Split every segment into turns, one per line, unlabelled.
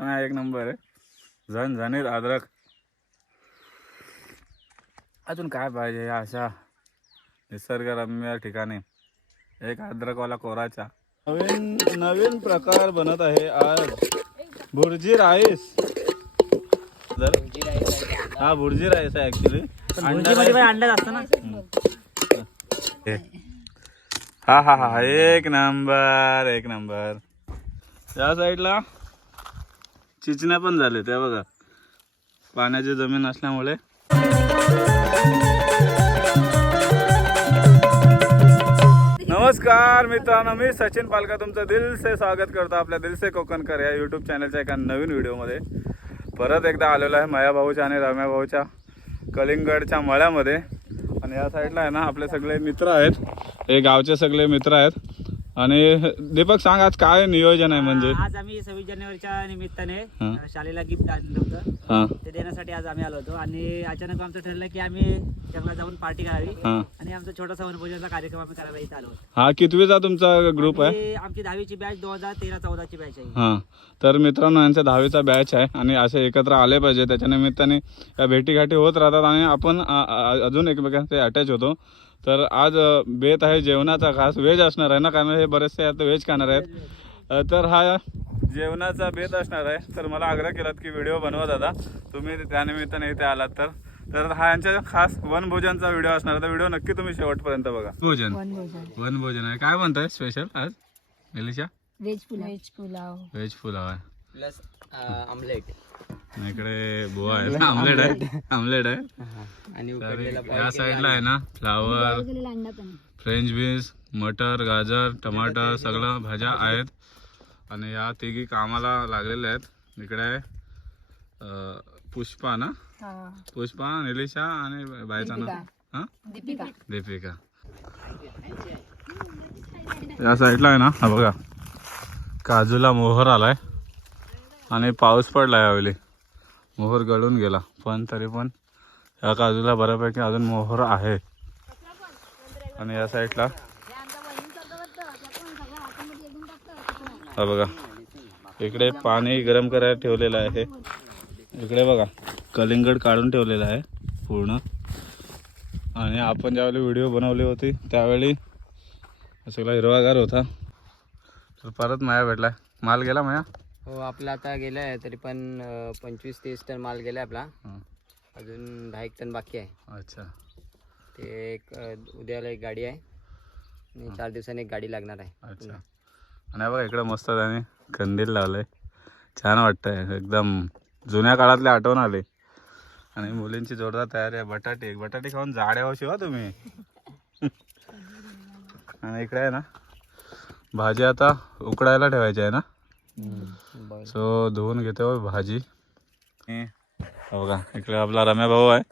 हा एक नंबर आहे. झण झणीत अद्रक. अजून काय पाहिजे या अशा निसर्गरम्य ठिकाणी? एक अद्रकवाला कोराचा. नवीन नवीन प्रकार बनत आहे आज. भुर्जी राईस. जर हा भुर्जी राईस आहे ऍक्च्युली
अंडा असतं ना.
हा. हा हा एक नंबर एक नंबर. या साईडला चिचण्या पण झाले त्या बघा. पाण्याची जमीन असल्यामुळे. नमस्कार मित्रांनो मी सचिन पालका तुमचं दिल से स्वागत करतो आपल्या दिल से कोकणकर या यूट्यूब चॅनलच्या एका नवीन व्हिडिओमध्ये परत एकदा आलेलो आहे माया भाऊच्या आणि रम्या भाऊच्या कलिंगडच्या मळ्यामध्ये. आणि या साईडला आहे ना आपले सगळे मित्र आहेत. हे गावचे सगळे मित्र आहेत. आणि दीपक सांग आज काय नियोजन आहे म्हणजे?
आज आम्ही सव्वीस जानेवारीच्या निमित्ताने
हा.
शाळेला गिफ्ट आणलं होतं.
हां.
ते देण्यासाठी आज आम्ही आलो होतो. आणि अचानक आमचं ठरलं की आम्ही जंगलात जाऊन पार्टी करावी.
हां.
आणि आमचा छोटासा वनभोजनाचा कार्यक्रम आम्ही करायला इथे आलो होतो.
हा कितवीचा तुमचा ग्रुप आहे?
आणि आमची दहावीची बॅच दोन हजार तेरा चौदाची बॅच आहे.
हां. तर मित्रांनो यांचा दहावीचा बॅच आहे. आणि असे एकत्र आले पाहिजे. त्याच्या निमित्ताने या भेटीगाठी होत राहतात. आणि आपण अ, अ, अजून एकमेकांचे अटॅच होतो. तर आज बेत आहे जेवणाचा खास व्हेज असणार आहे ना कारण हे बरेचसे आता व्हेज खाणार आहेत. तर हा जेवणाचा बेत असणार आहे. तर मला आग्रह केलात की व्हिडिओ बनवा दादा. तुम्ही त्यानिमित्ताने इथे आलात तर. तर हा यांच्या खास वनभोजनचा व्हिडिओ असणार आहे. तर व्हिडिओ नक्की तुम्ही शेवटपर्यंत बघा. भोजन.
वनभोजन
आहे. काय म्हणताय? स्पेशल आज? एलिशा
व्हेज पुलाव. व्हेज पुलाव.
आहे.
प्लस ऑमलेट
इकडे बुवा आहे. आमलेट. आहे. आमलेट. आहे.
आणि
तर या साईडला आहे ना फ्लावर फ्रेंच बीन्स मटर गाजर टमाटर सगळं भाज्या आहेत. आणि या तिघी कामाला लागलेल्या आहेत. इकडे आहे अं, पुष्पा ना? पुष्पा निलिशा आणि बायचा ना? हा?
दीपिका.
दीपिका. या साईडला आहे ना हा बघा. काजूला मोहर आलाय. आणि पाऊस पडला यावेळी मोहर गळून गेला. पण तरी पण या काजूला बऱ्यापैकी अजून मोहर आहे. आणि या साईडला हा बघा. इकडे पाणी गरम करायला ठेवलेलं आहे. इकडे बघा. कलिंगड काढून ठेवलेलं आहे पूर्ण. आणि आपण ज्यावेळी व्हिडिओ बनवली होती त्यावेळी सगळा हिरवागार होता. तर परत माया भेटला माल गेला माया?
हो आपला आता गेलाय तरी पण पंचवीस तीस टन माल गेलाय आपला.
हां.
अजून दहा एक टन बाकी आहे.
अच्छा.
ते एक अं, उद्याला एक गाडी आहे. आणि चार दिवसांनी एक गाडी लागणार आहे.
अच्छा. आणि हा बघा इकडं मस्त त्याने कंदील लावलंय. छान वाटतंय. एकदम जुन्या काळातले आठवण आले. आणि मुलींची जोरदार तयारी आहे. बटाटे बटाटे खाऊन जाड्या हो शिवा तुम्ही. आणि इकडे आहे ना भाजी आता उकडायला ठेवायची आहे ना? सो धुवून घेतो भाजी. आणि हा बघा इकडे आपला रम्या भाऊ आहे.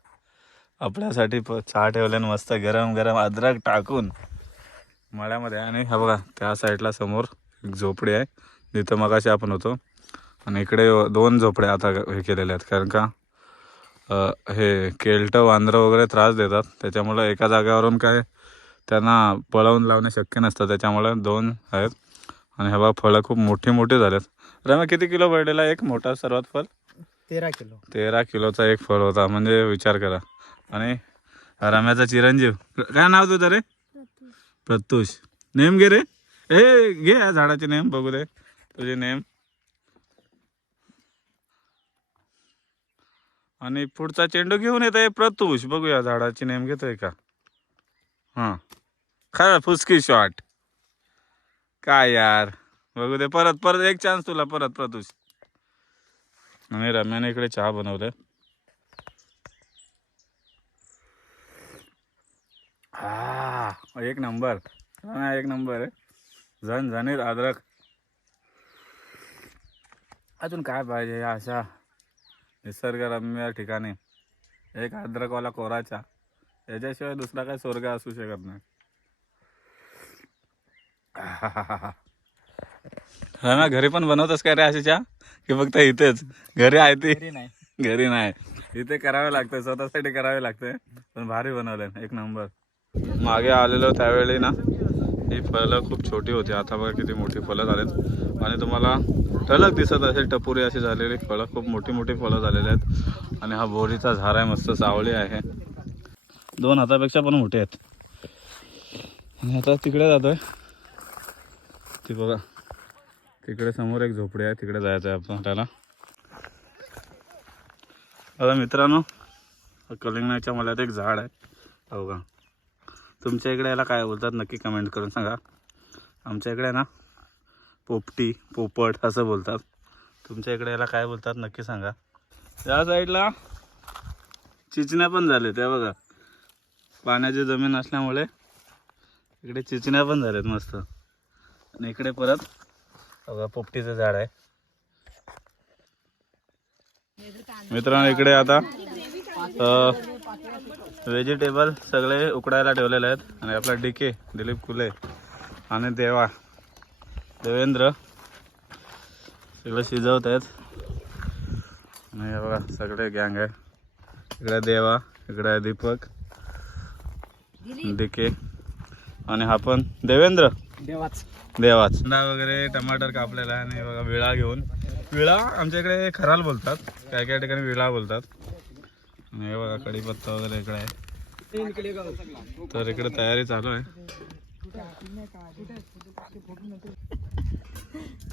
आपल्यासाठी प चहा ठेवल्यान मस्त गरम गरम अद्रक टाकून मळ्यामध्ये आणि हा बघा त्या साईडला समोर एक झोपडी आहे. जिथं मगाशी आपण होतो. आणि इकडे दोन झोपड्या आता हे केलेल्या आहेत. कारण का हे केलटं वांद्रं वगैरे त्रास देतात. त्याच्यामुळं एका जागेवरून काय त्यांना पळवून लावणे शक्य नसतं. त्याच्यामुळं दोन आहेत. आणि हे बघा फळं खूप मोठी मोठी झालेत. रम्या किती किलो पडलेला एक मोठा सर्वात फळ?
तेरा किलो.
तेरा किलोचा एक फळ होता म्हणजे विचार करा. आणि रम्याचा चिरंजीव. काय नाव तुझं रे? प्रत्युष नेम घे रे. ए घे या झाडाचे नेम बघू दे. तुझे नेम. आणि पुढचा चेंडू घेऊन येत आहे प्रत्युष बघूया झाडाची नेम घेतोय का? हां. खरं फुसकी शॉट काय यार? बघू दे. परत परत एक चान्स तुला. परत प्रतुष आणि रम्याने इकडे चहा बनवलं हा एक नंबर. एक नंबर आहे. झण झणीत अद्रक. अजून काय पाहिजे या अशा निसर्गरम्य ठिकाणी? एक अद्रकवाला कोराचा. याच्याशिवाय दुसरा काय स्वर्ग असू शकत नाही. रम्या घरी पण बनवतस काय रे अशी चहा की फक्त इथेच? घरी आहे ती.
नाही.
घरी नाही. इथे करावे लागतं स्वतःसाठी करावे लागते पण भारी बनवलंय एक नंबर. मागे आलेलो त्यावेळी ना ही फळं खूप छोटी होती. आता बघा किती मोठी फळं झालेत. आणि तुम्हाला ठळक दिसत असेल टपुरी अशी झालेली फळं. खूप मोठी मोठी फळं झालेली आहेत. आणि हा बोरीचा झाड आहे मस्त सावळी आहे. दोन हातापेक्षा पण मोठे आहेत. आणि आता तिकडे जातोय. ती बघा. तिकडे समोर एक झोपडी आहे तिकडे जायचं आहे आपण आपल्याला आता मित्रांनो कलिंगणाच्या मल्यात एक झाड आहे. हो का तुमच्या इकडे याला काय बोलतात नक्की कमेंट करून सांगा. आमच्या इकडे ना पोपटी पोपट असं बोलतात. तुमच्या इकडे याला काय बोलतात नक्की सांगा. या साईडला चिचण्या पण झाले त्या बघा. पाण्याची जमीन असल्यामुळे इकडे चिचण्या पण झाल्यात मस्त. आणि इकडे परत बघा पोपटीचं झाड आहे. मित्रांनो इकडे आता व्हेजिटेबल सगळे उकडायला ठेवलेले आहेत. आणि आपला डीके दिलीप कुले आणि देवा देवेंद्र सगळं शिजवत आहेत. आणि बघा सगळे गँग आहे. इकडे देवा इकडे आहे दीपक डीके आणि हा पण देवेंद्र.
देवाच.
देवाच. कांदा वगैरे टमाटर कापलेला आहे आणि बघा विळा घेऊन. विळा आमच्या इकडे खराल बोलतात. काय काय ठिकाणी विळा बोलतात. आणि हे बघा कढीपत्ता वगैरे इकडे आहे. तर इकडे तयारी चालू आहे.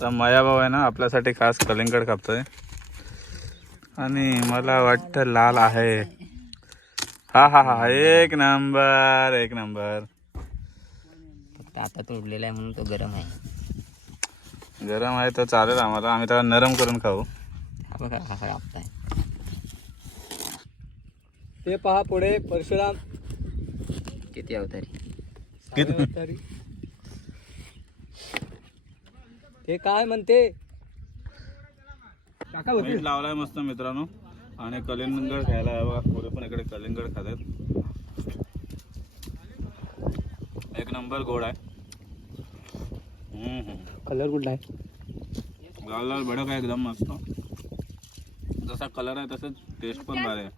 तर माया भाऊ आहे ना आपल्यासाठी खास कलिंगड कापतोय. आणि मला वाटतं लाल आहे. हा हा हा एक नंबर एक नंबर.
फक्त आता तोडलेला आहे म्हणून तो गरम आहे.
गरम आहे तर चालेल आम्हाला. आम्ही त्याला नरम करून खाऊ.
हा बघा कसा कापताय
ते पहा पुढे परशुराम.
किती अवतारी?
किती?
अवतारी. ते काय म्हणते?
लावलाय मस्त मित्रांनो. आणि कलिंगड खायला आहे बघा. पुढे पण इकडे कलिंगड खातात. एक नंबर गोड आहे.
कलर कुठला आहे?
लाल लाल भडक आहे एकदम मस्त. जसा कलर आहे तसंच टेस्ट पण भारी आहे.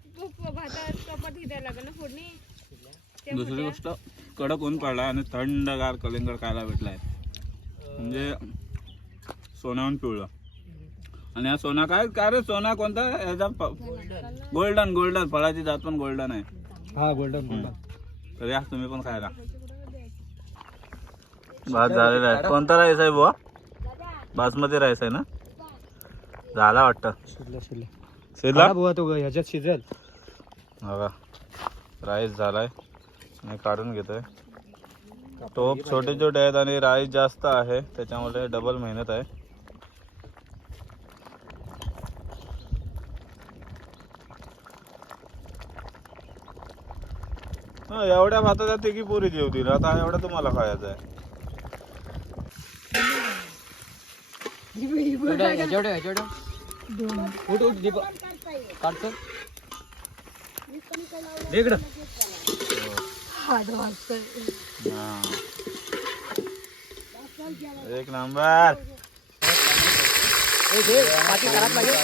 दुसरी गोष्ट कडक ऊन पडला आणि थंडगार कलिंगड खायला भेटलाय. म्हणजे सोन्याहून पिवळं. आणि हा सोना काय काय रे सोना कोणता? याचा गोल्डन गोल्डन. फळाची जात पण गोल्डन आहे.
हा गोल्डन
हम्म. तर या तुम्ही पण खायला. भात झालेला आहे. कोणता राईस आहे बुवा? बासमती राईस आहे ना? झाला वाटतं.
शिजला शिजला.
शिजला?
बुवा तो ह्याच्यात शिजेल.
बघा. राईस झालाय. मी काढून घेतोय. टोप छोटे छोटे आहेत आणि राईस जास्त आहे. त्याच्यामुळे डबल मेहनत आहे. हा, एवढ्या भाताच्या तिघी पुरी जेवतील आता एवढं तुम्हाला खायचं आहे.
ह्याच्यावर ह्याच्यावर
उठ उठ दीप। काढतो इकडं
हा. एक नंबर।
ए, घे, पाठी खराब लागेल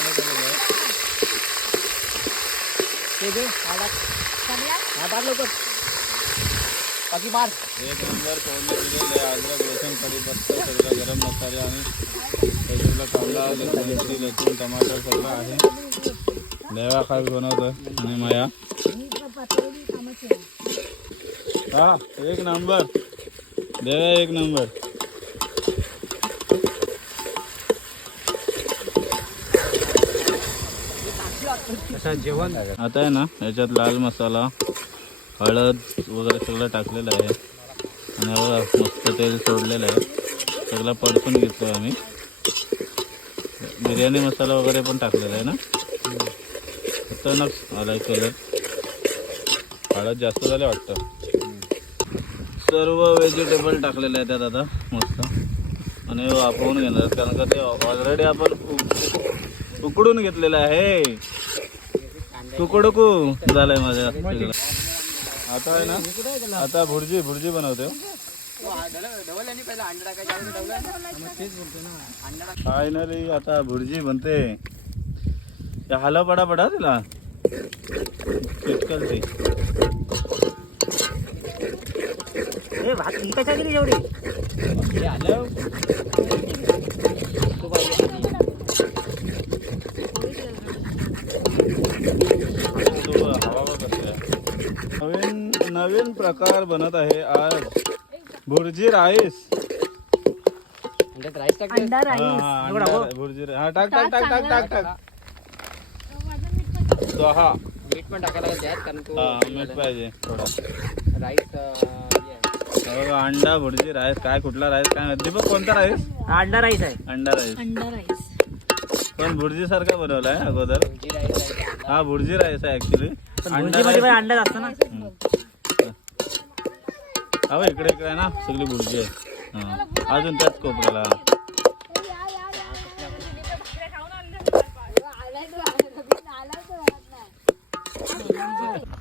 ते घे, हा टाक. हा टाक लवकर बाकी मार.
एक नंबर फोडणी दिलेले अद्रक लसूण कढीपत्ता सगळं गरम मसाले आणि त्याच्यातलं कांदा लसूण मिरची लसूण टमाटर सगळं आहे. देवा खास बनवतोय आणि माया. हा एक नंबर. देवा एक नंबर. आता आहे ना याच्यात लाल मसाला हळद वगैरे सगळं टाकलेलं आहे. आणि बघा मस्त तेल सोडलेलं आहे. सगळं परतून घेतो आम्ही. बिर्याणी मसाला वगैरे पण टाकलेला आहे ना? अचानक आहे कलर हळद जास्त झाले वाटतं. सर्व व्हेजिटेबल टाकलेले आहे त्यात आता मस्त. आणि वापरून घेणार कारण का ते ऑलरेडी आपण उकडून घेतलेलं आहे. तुकडकू झालंय माझ्या. आता आहे ना? आता भुर्जी भुर्जी बनवते फायनली आता भुर्जी बनते हाला पडा पडा तिला चिटकल
भात ही कशा गेली एवढी?
आलं
नवीन प्रकार बनत आहे आज. भुर्जी राईस.
अंडा
हा,
राईस
अंडा भुर्जी राईस. हा टाक टाक टाक टाक टाक टाक तो हा
मीठ पण टाकायला लागेल त्यात कारण तो
हा मीठ पाहिजे थोडा.
राईस
हे बघा, अंडा भुर्जी राईस काय कुठला राईस काय माहीत. दीपक कोणता राईस?
हा अंडा राईस आहे.
अंडा राईस.
अंडा राईस.
पण भुर्जी सारखा बनवलाय अगोदर.
राईस
हा भुर्जी राईस आहे ऍक्च्युली
पण भुर्जीमध्ये पण अंडाच असतं ना.
हा इकडे इकडे आहे ना सगळी बुडजी आहे. अजून त्याच कोपऱ्याला.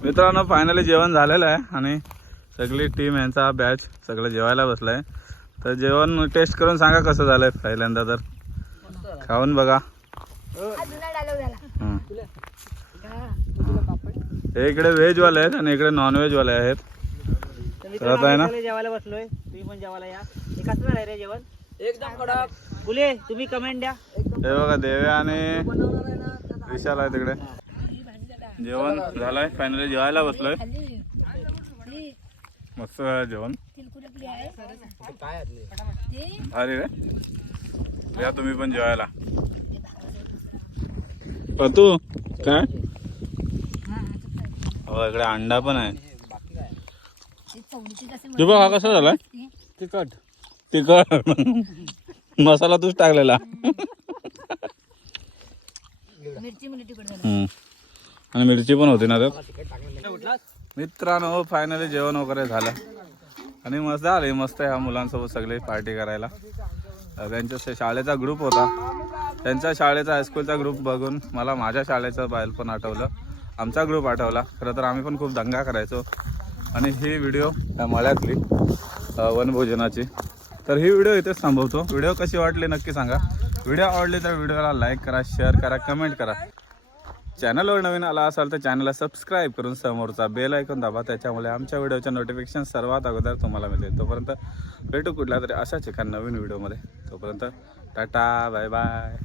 मित्रांनो फायनली जेवण झालेलं आहे आणि सगळी टीम यांचा बॅच सगळं जेवायला बसलाय. तर जेवण टेस्ट करून सांगा कसं झालंय पहिल्यांदा तर. खाऊन बघा. हे. इकडे व्हेजवाले आहेत आणि इकडे नॉन आहेत.
तर
आता आहे ना?
जेवायला बसलोय. तुम्ही पण जेवायला या. हे कसं रे जेवण?
एकदम कडक.
फुले तुम्ही कमेंट द्या.
हे बघा देव्या आणि विशाल आहे तिकडे. जेवण झालंय फायनली जेवायला बसलोय. मस्त झालं जेवण. अरे रे. या तुम्ही पण जेवायला. तू काय? हो इकडे अंडा पण आहे. दीपक हा कसा झालाय?
तिखट.
तिखट. मसाला तूच टाकलेला. आणि मिरची पण होती ना मित्रांनो फायनली जेवण वगैरे झालं. आणि मस्त आले मस्त ह्या मुलांसोबत सगळे पार्टी करायला. त्यांच्या शाळेचा ग्रुप होता. त्यांच्या शाळेचा हायस्कूलचा ग्रुप बघून मला माझ्या शाळेचं बाहेर पण आठवलं. आमचा ग्रुप आठवला. खरं तर आम्ही पण खूप दंगा करायचो. आणि ही व्हिडिओ मळ्यातली वनभोजनाची. तर ही व्हिडिओ इथेच थांबवतो. व्हिडिओ कशी वाटली नक्की सांगा. व्हिडिओ आवडली तर व्हिडिओला लाईक करा शेअर करा कमेंट करा. चॅनलवर नवीन आला असाल तर चॅनलला सबस्क्राईब करून समोरचा बेल ऐकून दाबा. त्याच्यामुळे आमच्या व्हिडिओच्या नोटिफिकेशन सर्वात अगोदर तुम्हाला मिळेल. तोपर्यंत भेटू कुठल्या तरी अशाच एका नवीन व्हिडिओमध्ये तोपर्यंत टाटा बाय बाय